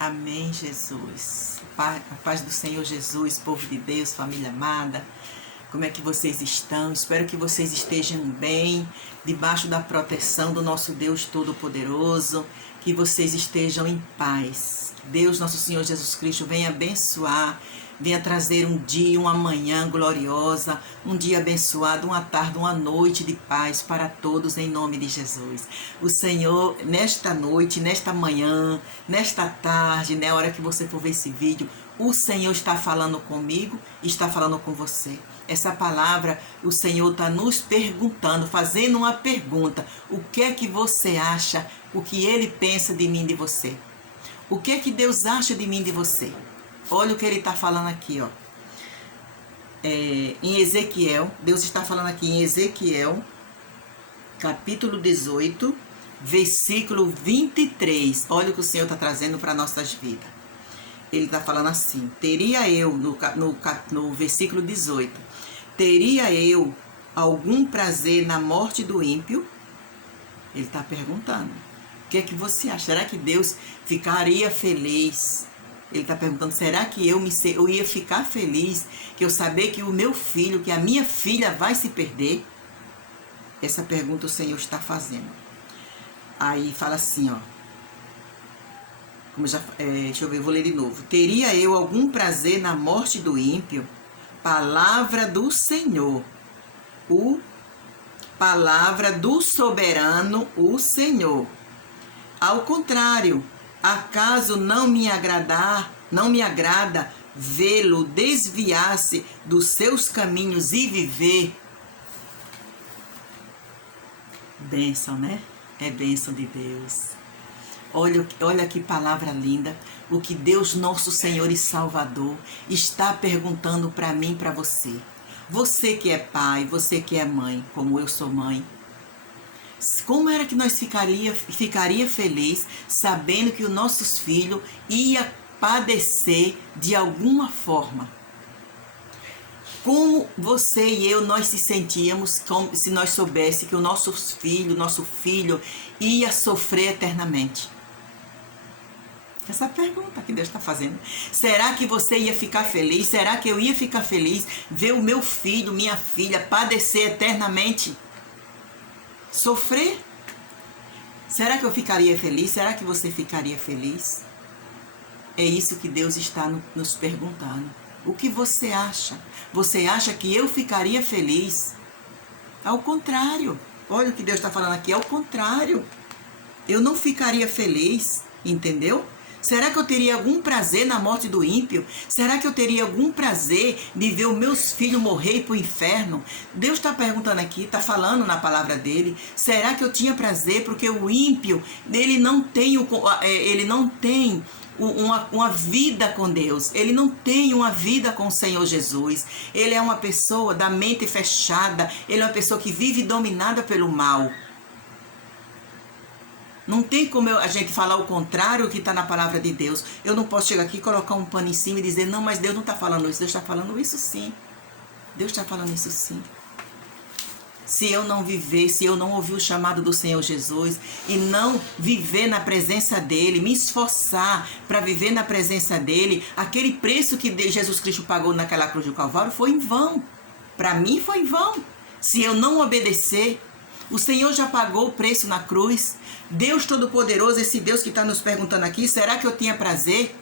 Amém, Jesus. A paz do Senhor Jesus, povo de Deus, família amada. Como é que vocês estão? Espero que vocês estejam bem, debaixo da proteção do nosso Deus Todo-Poderoso, que vocês estejam em paz. Deus, nosso Senhor Jesus Cristo, venha abençoar, venha trazer um dia, uma manhã gloriosa, um dia abençoado, uma tarde, uma noite de paz para todos, em nome de Jesus. O Senhor, nesta noite, nesta manhã, nesta tarde, na hora que você for ver esse vídeo, o Senhor está falando comigo, está falando com você. Essa palavra, o Senhor está nos perguntando, fazendo uma pergunta. O que é que você acha? O que Ele pensa de mim, de você? O que é que Deus acha de mim, de você? Olha o que Ele está falando aqui, ó. Em Ezequiel, Deus está falando aqui em Ezequiel, capítulo 18, versículo 23. Olha o que o Senhor está trazendo para nossas vidas. Ele está falando assim: teria eu, no versículo 18, teria eu algum prazer na morte do ímpio? Ele está perguntando. O que é que você acha? Será que Deus ficaria feliz? Ele está perguntando, será que eu ia ficar feliz que eu saber que o meu filho, que a minha filha vai se perder? Essa pergunta o Senhor está fazendo. Aí fala assim, ó. Deixa eu ver, vou ler de novo. Teria eu algum prazer na morte do ímpio? Palavra do Senhor. Palavra do soberano, o Senhor. Ao contrário, acaso não me agrada vê-lo desviar-se dos seus caminhos e viver? Bênção, né? É bênção de Deus. Olha que palavra linda. O que Deus, nosso Senhor e Salvador, está perguntando para mim e para você. Você que é pai, você que é mãe, como eu sou mãe. Como era que nós ficaria feliz sabendo que os nossos filhos iam padecer de alguma forma? Como você e eu, nós se sentíamos como se nós soubéssemos que o nosso filho ia sofrer eternamente? Essa pergunta que Deus está fazendo. Será que você ia ficar feliz? Será que eu ia ficar feliz ver o meu filho, minha filha padecer eternamente? Sofrer? Será que eu ficaria feliz? Será que você ficaria feliz? É isso que Deus está nos perguntando. O que você acha? Você acha que eu ficaria feliz? Ao contrário. Olha o que Deus está falando aqui. Ao contrário. Eu não ficaria feliz. Entendeu? Será que eu teria algum prazer na morte do ímpio? Será que eu teria algum prazer de ver os meus filhos morrer e ir para o inferno? Deus está perguntando aqui, está falando na palavra dele. Será que eu tinha prazer? Porque o ímpio, ele não tem uma vida com Deus. Ele não tem uma vida com o Senhor Jesus. Ele é uma pessoa da mente fechada. Ele é uma pessoa que vive dominada pelo mal. Não tem como a gente falar o contrário que está na palavra de Deus. Eu não posso chegar aqui, colocar um pano em cima e dizer, não, mas Deus não está falando isso. Deus está falando isso sim. Deus está falando isso sim. Se eu não viver, se eu não ouvir o chamado do Senhor Jesus e não viver na presença dEle, me esforçar para viver na presença dEle, aquele preço que Jesus Cristo pagou naquela cruz do Calvário foi em vão. Para mim foi em vão. Se eu não obedecer, o Senhor já pagou o preço na cruz. Deus Todo-Poderoso, esse Deus que está nos perguntando aqui, será que eu tinha prazer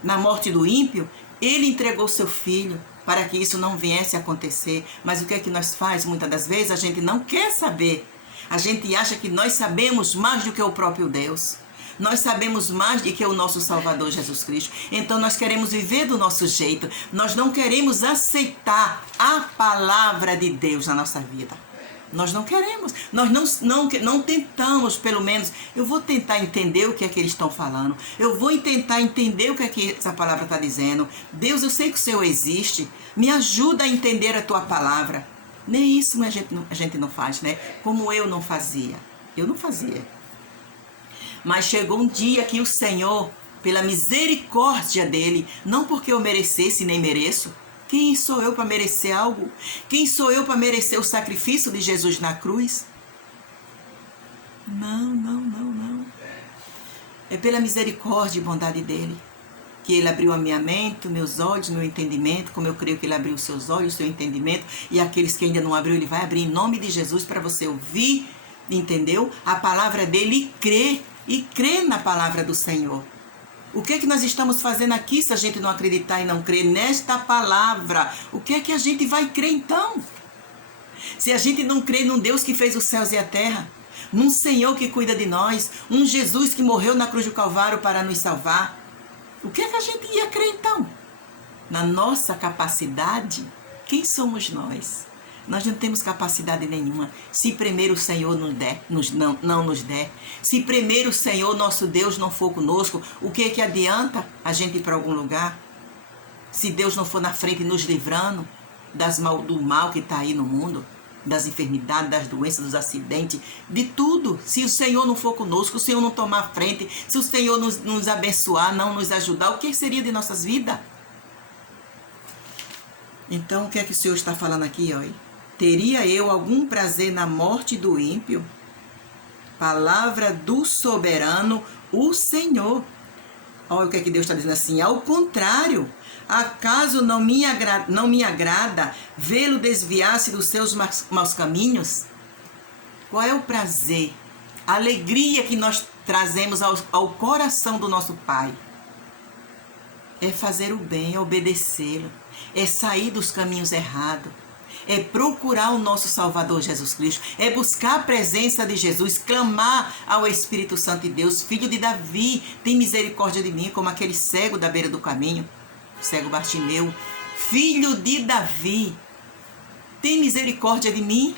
na morte do ímpio? Ele entregou seu filho para que isso não viesse a acontecer. Mas o que é que nós faz? Muitas das vezes a gente não quer saber. A gente acha que nós sabemos mais do que o próprio Deus. Nós sabemos mais do que o nosso Salvador Jesus Cristo. Então nós queremos viver do nosso jeito. Nós não queremos aceitar a palavra de Deus na nossa vida. Nós não queremos, nós não tentamos, pelo menos, eu vou tentar entender o que é que eles estão falando, eu vou tentar entender o que é que essa palavra está dizendo. Deus, eu sei que o Senhor existe, me ajuda a entender a tua palavra. Nem isso a gente não faz, né? Como eu não fazia, Mas chegou um dia que o Senhor, pela misericórdia dele, não porque eu merecesse nem mereço. Quem sou eu para merecer algo? Quem sou eu para merecer o sacrifício de Jesus na cruz? Não. É pela misericórdia e bondade dele que ele abriu a minha mente, meus olhos, meu entendimento, como eu creio que ele abriu os seus olhos, o seu entendimento, e aqueles que ainda não abriu, ele vai abrir em nome de Jesus para você ouvir, entendeu? A palavra dele e crer na palavra do Senhor. O que é que nós estamos fazendo aqui se a gente não acreditar e não crer nesta palavra? O que é que a gente vai crer então? Se a gente não crê num Deus que fez os céus e a terra, num Senhor que cuida de nós, um Jesus que morreu na cruz do Calvário para nos salvar, o que é que a gente ia crer então? Na nossa capacidade? Quem somos nós? Nós não temos capacidade nenhuma. Se primeiro o Senhor não nos der, se primeiro o Senhor, nosso Deus, não for conosco, o que é que adianta a gente ir para algum lugar? Se Deus não for na frente nos livrando do mal que está aí no mundo, das enfermidades, das doenças, dos acidentes, de tudo. Se o Senhor não for conosco, o Senhor não tomar a frente, se o Senhor nos abençoar, não nos ajudar, o que seria de nossas vidas? Então, o que é que o Senhor está falando aqui, ó? Teria eu algum prazer na morte do ímpio? Palavra do soberano, o Senhor. Olha o que é que Deus está dizendo assim. Ao contrário, acaso não me agrada vê-lo desviar-se dos seus maus caminhos? Qual é o prazer, a alegria que nós trazemos ao coração do nosso Pai? É fazer o bem, é obedecê-lo, é sair dos caminhos errados, é procurar o nosso Salvador Jesus Cristo, é buscar a presença de Jesus, clamar ao Espírito Santo de Deus, filho de Davi, tem misericórdia de mim, como aquele cego da beira do caminho, cego Bartimeu, filho de Davi, tem misericórdia de mim.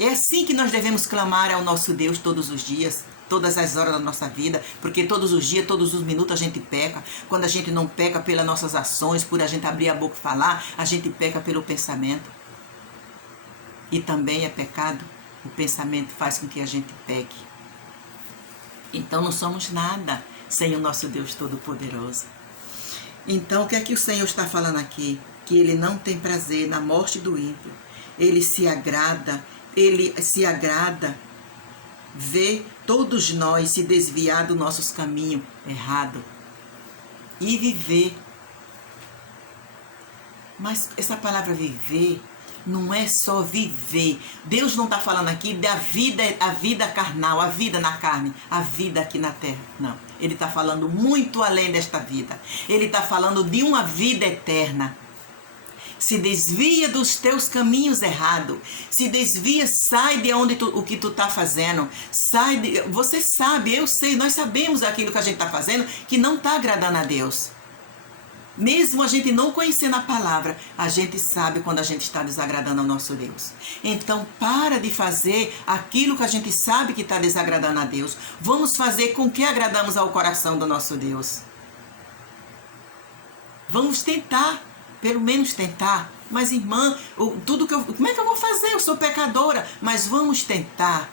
É assim que nós devemos clamar ao nosso Deus todos os dias, todas as horas da nossa vida, porque todos os dias, todos os minutos a gente peca. Quando a gente não peca pelas nossas ações, por a gente abrir a boca e falar, a gente peca pelo pensamento. E também é pecado, o pensamento faz com que a gente peque. Então não somos nada sem o nosso Deus Todo-Poderoso. Então o que é que o Senhor está falando aqui? Que Ele não tem prazer na morte do ímpio. Ele se agrada ver todos nós se desviar dos nossos caminhos errados e viver. Mas essa palavra viver não é só viver. Deus não está falando aqui da vida, a vida carnal, a vida na carne, a vida aqui na terra. Não. Ele está falando muito além desta vida. Ele está falando de uma vida eterna. Se desvia dos teus caminhos errados. Se desvia, sai de onde o que tu está fazendo. Você sabe, eu sei, nós sabemos aquilo que a gente está fazendo que não está agradando a Deus. Mesmo a gente não conhecendo a palavra, a gente sabe quando a gente está desagradando ao nosso Deus. Então, para de fazer aquilo que a gente sabe que está desagradando a Deus. Vamos fazer com que agradamos ao coração do nosso Deus. Vamos tentar. Pelo menos tentar. Mas, irmã, como é que eu vou fazer? Eu sou pecadora. Mas vamos tentar.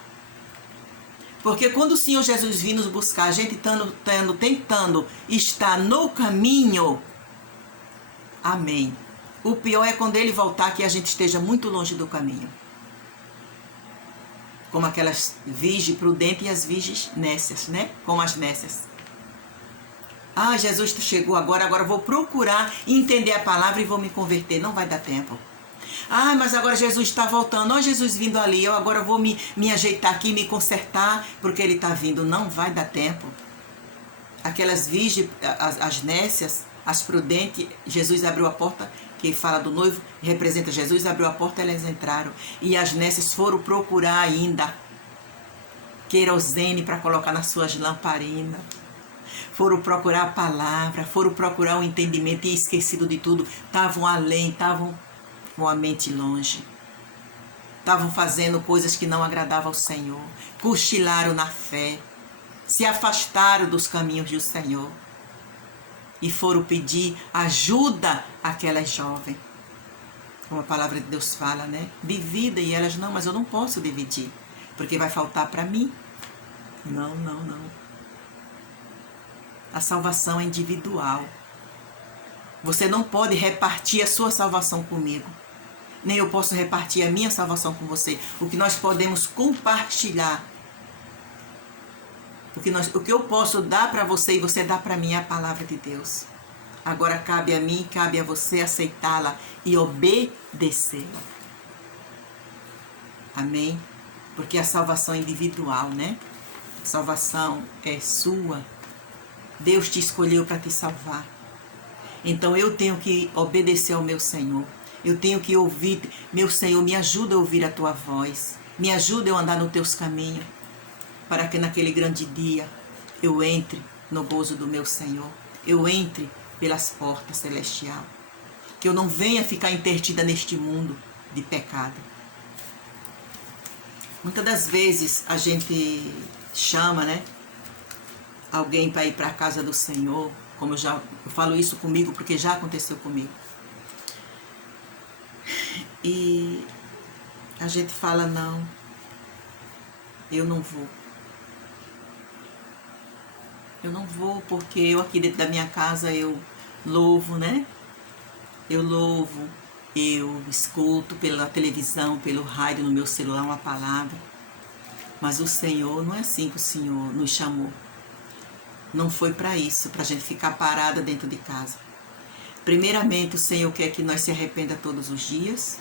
Porque quando o Senhor Jesus vir nos buscar, a gente tentando estar no caminho, amém. O pior é quando Ele voltar que a gente esteja muito longe do caminho. Como aquelas virgens prudentes e as virgens nécias, né? Como as nécias. Ah, Jesus chegou agora vou procurar entender a palavra e vou me converter. Não vai dar tempo. Ah, mas agora Jesus está voltando. Ó, Jesus vindo ali. Eu agora vou me ajeitar aqui, me consertar, porque Ele está vindo. Não vai dar tempo. Aquelas virgens, as nécias, as prudentes, Jesus abriu a porta, que fala do noivo, representa Jesus, abriu a porta, elas entraram. E as nécias foram procurar ainda querosene para colocar nas suas lamparinas. Foram procurar a palavra, foram procurar o entendimento e esquecido de tudo. Estavam além, estavam com a mente longe. Estavam fazendo coisas que não agradavam ao Senhor. Cochilaram na fé. Se afastaram dos caminhos do Senhor. E foram pedir ajuda àquelas jovens. Como a palavra de Deus fala, né? Divida. E elas, não, mas eu não posso dividir. Porque vai faltar para mim. Não. A salvação é individual. Você não pode repartir a sua salvação comigo. Nem eu posso repartir a minha salvação com você. O que nós podemos compartilhar. O que eu posso dar para você e você dá para mim é a palavra de Deus. Agora cabe a mim, cabe a você aceitá-la e obedecê-la. Amém? Porque a salvação é individual, né? A salvação é sua. Deus te escolheu para te salvar. Então eu tenho que obedecer ao meu Senhor. Eu tenho que ouvir. Meu Senhor, me ajuda a ouvir a tua voz. Me ajuda a andar nos teus caminhos. Para que naquele grande dia eu entre no gozo do meu Senhor. Eu entre pelas portas celestiais. Que eu não venha ficar interdita neste mundo de pecado. Muitas das vezes a gente chama, né, alguém para ir para a casa do Senhor, como eu falo isso comigo porque já aconteceu comigo. E a gente fala, não, eu não vou. Eu não vou porque eu aqui dentro da minha casa eu louvo, né? Eu louvo. Eu escuto pela televisão, pelo rádio, no meu celular uma palavra. Mas o Senhor, não é assim que o Senhor nos chamou. Não foi para isso, para a gente ficar parada dentro de casa. Primeiramente, o Senhor quer que nós se arrependa todos os dias.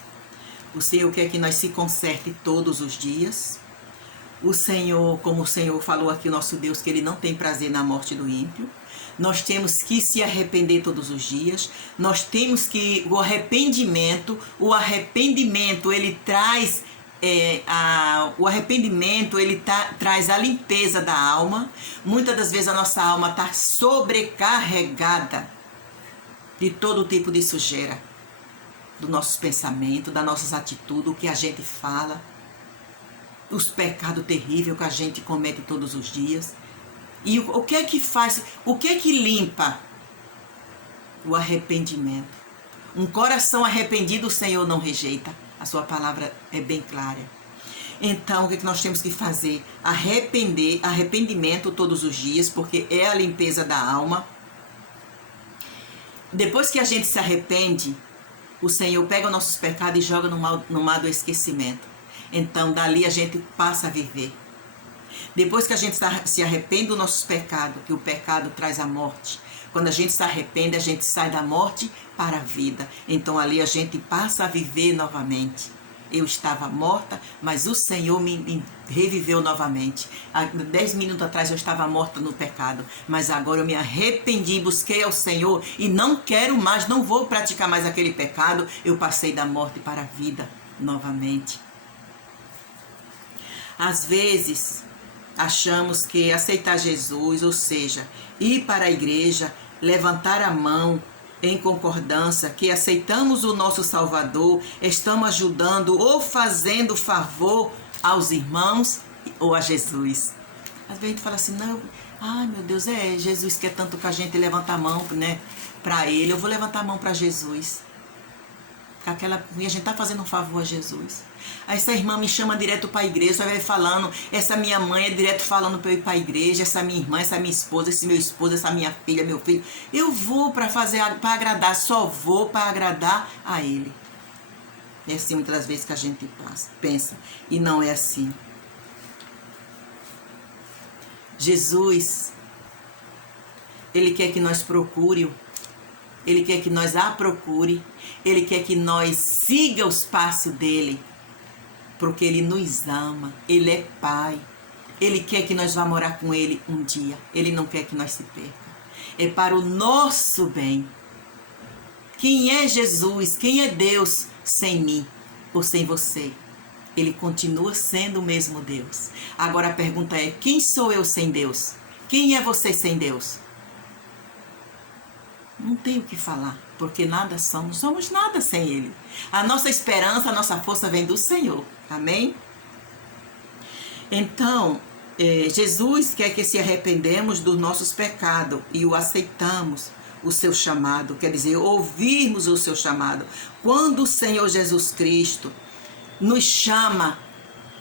O Senhor quer que nós se conserte todos os dias. O Senhor, como o Senhor falou aqui, o nosso Deus, que Ele não tem prazer na morte do ímpio. Nós temos que se arrepender todos os dias. Nós temos que o arrependimento ele traz traz a limpeza da alma. Muitas das vezes a nossa alma está sobrecarregada de todo tipo de sujeira, dos nossos pensamentos, das nossas atitudes, o que a gente fala, os pecados terríveis que a gente comete todos os dias. E o que é que faz, o que é que limpa? O arrependimento. Um coração arrependido o Senhor não rejeita. A sua palavra é bem clara. Então, o que é que nós temos que fazer? Arrependimento todos os dias, porque é a limpeza da alma. Depois que a gente se arrepende, o Senhor pega os nossos pecados e joga no mar do esquecimento. Então, dali a gente passa a viver. Depois que a gente se arrepende dos nossos pecados, que o pecado traz a morte. Quando a gente se arrepende, a gente sai da morte para a vida. Então ali a gente passa a viver novamente. Eu estava morta, mas o Senhor me reviveu novamente. Há 10 minutos atrás eu estava morta no pecado, mas agora eu me arrependi, busquei ao Senhor e não quero mais, não vou praticar mais aquele pecado. Eu passei da morte para a vida novamente. Às vezes achamos que aceitar Jesus, ou seja, ir para a igreja, levantar a mão em concordância, que aceitamos o nosso Salvador, estamos ajudando ou fazendo favor aos irmãos ou a Jesus. Às vezes a gente fala assim, não, ai meu Deus, Jesus quer tanto que a gente levanta a mão, né, para Ele, eu vou levantar a mão para Jesus. E a gente está fazendo um favor a Jesus. Aí essa irmã me chama direto para a igreja, vai falando, essa minha mãe é direto falando para eu ir para a igreja, essa minha irmã, essa minha esposa, esse meu esposo, essa minha filha, meu filho. Eu vou para agradar, só vou para agradar a Ele. É assim muitas das vezes que a gente pensa, e não é assim. Jesus, Ele quer que nós procure, Ele quer que nós a procure, Ele quer que nós siga os passos dEle, porque Ele nos ama, Ele é Pai, Ele quer que nós vá morar com Ele um dia, Ele não quer que nós se perca, é para o nosso bem. Quem é Jesus, quem é Deus sem mim ou sem você? Ele continua sendo o mesmo Deus. Agora a pergunta é, quem sou eu sem Deus? Quem é você sem Deus? Não tenho o que falar, porque nada somos nada sem Ele. A nossa esperança, a nossa força vem do Senhor. Amém? Então, Jesus quer que se arrependemos dos nossos pecados e o aceitamos, o seu chamado, quer dizer, ouvirmos o seu chamado. Quando o Senhor Jesus Cristo nos chama,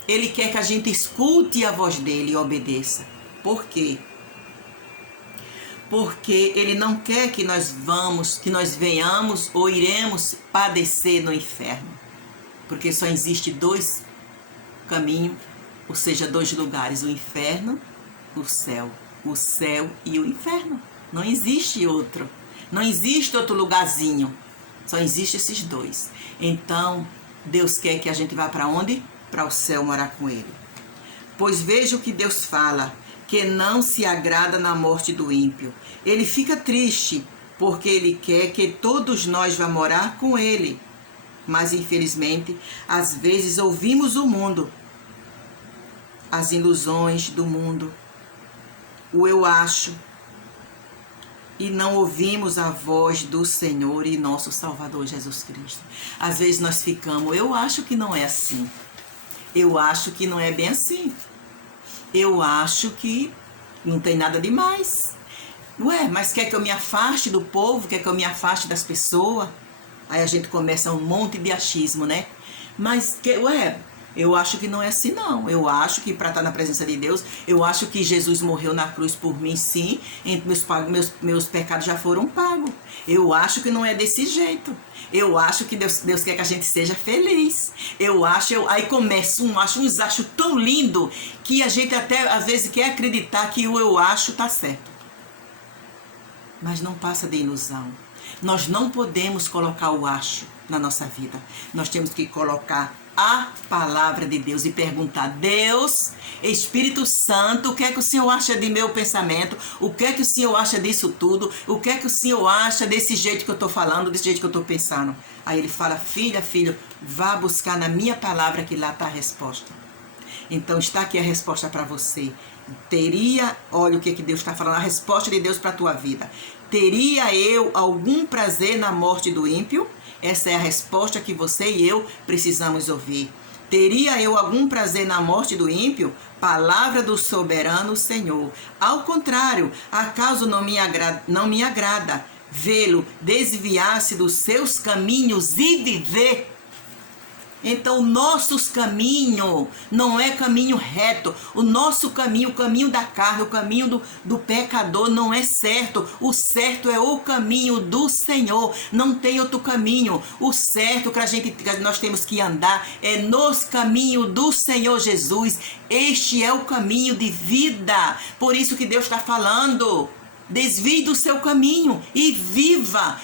Ele quer que a gente escute a voz dEle e obedeça. Por quê? Porque Ele não quer que nós venhamos ou iremos padecer no inferno. Porque só existe dois caminhos, ou seja, dois lugares, o inferno o céu e o inferno. Não existe outro. Não existe outro lugarzinho. Só existe esses dois. Então, Deus quer que a gente vá para onde? Para o céu morar com Ele. Pois veja o que Deus fala, que não se agrada na morte do ímpio. Ele fica triste, porque Ele quer que todos nós vá morar com Ele. Mas, infelizmente, às vezes ouvimos o mundo, as ilusões do mundo, o eu acho, e não ouvimos a voz do Senhor e nosso Salvador Jesus Cristo. Às vezes nós ficamos, eu acho que não é assim. Eu acho que não é bem assim. Eu acho que não tem nada demais. Ué, mas quer que eu me afaste do povo? Quer que eu me afaste das pessoas? Aí a gente começa um monte de achismo, né? Mas, eu acho que não é assim, não. Eu acho que para estar na presença de Deus, eu acho que Jesus morreu na cruz por mim, sim. Meus pecados já foram pagos. Eu acho que não é desse jeito. Eu acho que Deus quer que a gente seja feliz. Aí começa uns achos tão lindo que a gente até às vezes quer acreditar que o eu acho tá certo. Mas não passa de ilusão. Nós não podemos colocar o acho na nossa vida. Nós temos que colocar a palavra de Deus e perguntar: Deus, Espírito Santo, o que é que o Senhor acha de meu pensamento? O que é que o Senhor acha disso tudo? O que é que o Senhor acha desse jeito que eu estou falando, desse jeito que eu estou pensando? Aí ele fala: filho, vá buscar na minha palavra que lá está a resposta. Então está aqui a resposta para você. Olha o que Deus está falando, a resposta de Deus para a tua vida. Teria eu algum prazer na morte do ímpio? Essa é a resposta que você e eu precisamos ouvir. Teria eu algum prazer na morte do ímpio? Palavra do soberano Senhor. Ao contrário, acaso não me agrada vê-lo desviar-se dos seus caminhos e viver? Então, nossos caminhos não é caminho reto. O nosso caminho, o caminho da carne, o caminho do pecador não é certo. O certo é o caminho do Senhor. Não tem outro caminho. O certo que nós temos que andar é nos caminhos do Senhor Jesus. Este é o caminho de vida. Por isso que Deus está falando. Desvie do seu caminho e viva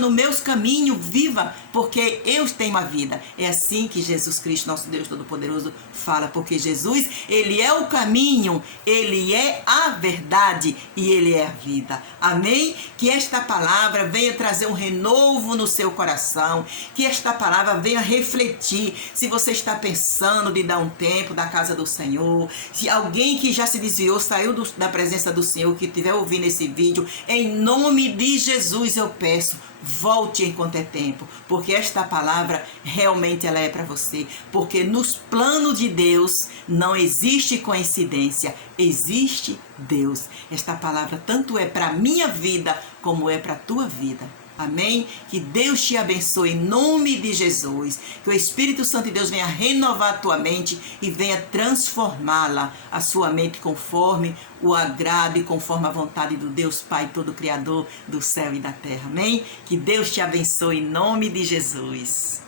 no meus caminhos, viva, porque eu tenho a vida. É assim que Jesus Cristo, nosso Deus Todo-Poderoso, fala, porque Jesus, Ele é o caminho, Ele é a verdade e Ele é a vida. Amém? Que esta palavra venha trazer um renovo no seu coração, que esta palavra venha refletir. Se você está pensando de dar um tempo da casa do Senhor, se alguém que já se desviou, saiu da presença do Senhor, que estiver ouvindo esse vídeo, em nome de Jesus eu peço, volte enquanto é tempo, porque esta palavra realmente ela é para você, porque nos planos de Deus não existe coincidência, existe Deus. Esta palavra tanto é para minha vida como é para a tua vida. Amém? Que Deus te abençoe em nome de Jesus. Que o Espírito Santo de Deus venha renovar a tua mente e venha transformá-la, a sua mente conforme o agrado e conforme a vontade do Deus Pai Todo Criador do céu e da terra. Amém? Que Deus te abençoe em nome de Jesus.